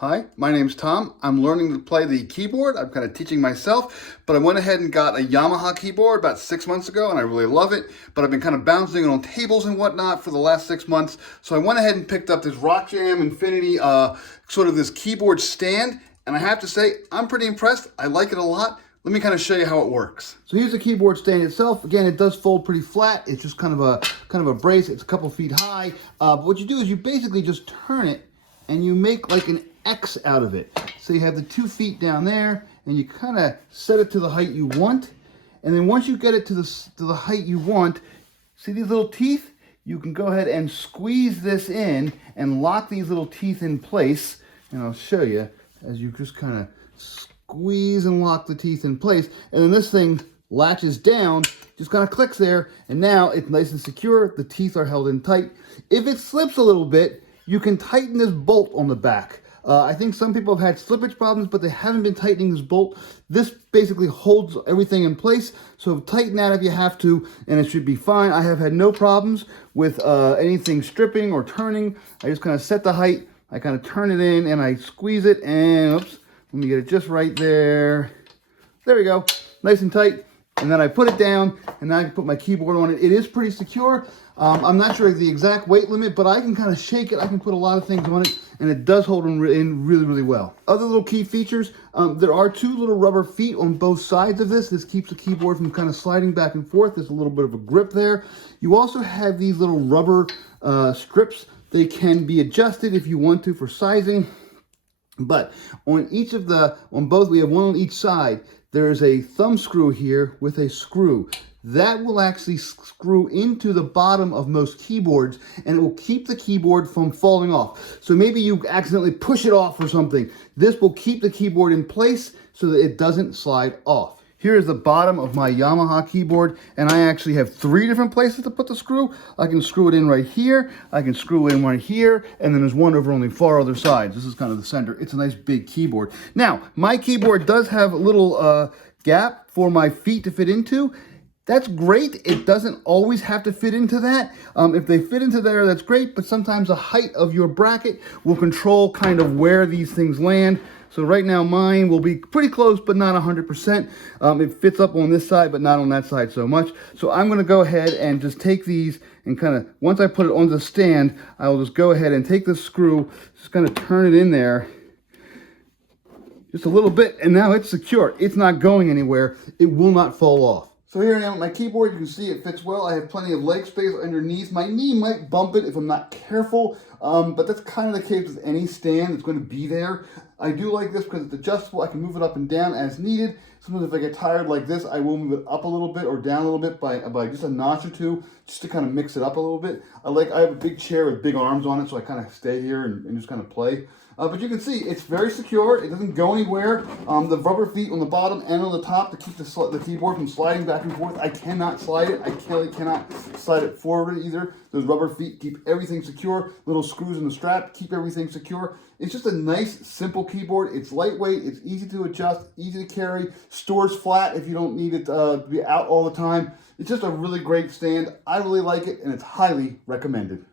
Hi, my name's Tom. I'm learning to play the keyboard. I'm kind of teaching myself, but I went ahead and got a Yamaha keyboard about 6 months ago, and I really love it. But I've been kind of bouncing it on tables and whatnot for the last 6 months. So I went ahead and picked up this RockJam Xfinity, sort of this keyboard stand, and I have to say, I'm pretty impressed. I like it a lot. Let me kind of show you how it works. So here's the keyboard stand itself. Again, it does fold pretty flat. It's just kind of a brace. It's a couple feet high. But what you do is you basically just turn it, and you make like an X out of it. So you have the 2 feet down there, and you kind of set it to the height you want. And then once you get it to the height you want, see these little teeth? You can go ahead and squeeze this in and lock these little teeth in place. And I'll show you as you just kind of squeeze and lock the teeth in place. And then this thing latches down, just kind of clicks there, and now it's nice and secure. The teeth are held in tight. If it slips a little bit, you can tighten this bolt on the back. I think some people have had slippage problems, but they haven't been tightening this bolt. This basically holds everything in place, so tighten that if you have to, and it should be fine. I have had no problems with anything stripping or turning. I just kind of set the height, I kind of turn it in, and I squeeze it, and oops, let me get it just right there. There we go, nice and tight. And then I put it down, and now I can put my keyboard on it. It is pretty secure. I'm not sure the exact weight limit, but I can kind of shake it. I can put a lot of things on it, and it does hold in really, really well. Other little key features, there are 2 little rubber feet on both sides of this. This keeps the keyboard from kind of sliding back and forth. There's a little bit of a grip there. You also have these little rubber strips. They can be adjusted if you want to for sizing. But on both, we have one on each side. There's a thumb screw here with a screw. That will actually screw into the bottom of most keyboards, and it will keep the keyboard from falling off. So maybe you accidentally push it off or something. This will keep the keyboard in place so that it doesn't slide off. Here is the bottom of my Yamaha keyboard, and I actually have 3 different places to put the screw. I can screw it in right here, I can screw it in right here, and then there's one over on the far other sides. This is kind of the center. It's a nice big keyboard. Now, my keyboard does have a little gap for my feet to fit into. That's great. It doesn't always have to fit into that. If they fit into there, that's great, but sometimes the height of your bracket will control kind of where these things land. So right now mine will be pretty close, but not 100%. It fits up on this side, but not on that side so much. So I'm gonna go ahead and just take these and kind of, once I put it on the stand, I will just go ahead and take this screw, just kind of turn it in there, just a little bit, and now it's secure. It's not going anywhere. It will not fall off. So here I am with my keyboard. You can see it fits well. I have plenty of leg space underneath. My knee might bump it if I'm not careful, but that's kind of the case with any stand that's going to be there. I do like this because it's adjustable. I can move it up and down as needed. Sometimes if I get tired like this, I will move it up a little bit or down a little bit by just a notch or 2, just to kind of mix it up a little bit. I have a big chair with big arms on it, so I kind of stay here and just kind of play. But you can see it's very secure. It doesn't go anywhere. The rubber feet on the bottom and on the top to keep the keyboard from sliding back and forth. I cannot slide it. I cannot slide it forward either. Those rubber feet keep everything secure. Little screws in the strap keep everything secure. It's just a nice, simple keyboard. It's lightweight. It's easy to adjust, easy to carry. Stores flat if you don't need it to be out all the time. It's just a really great stand. I really like it, and it's highly recommended.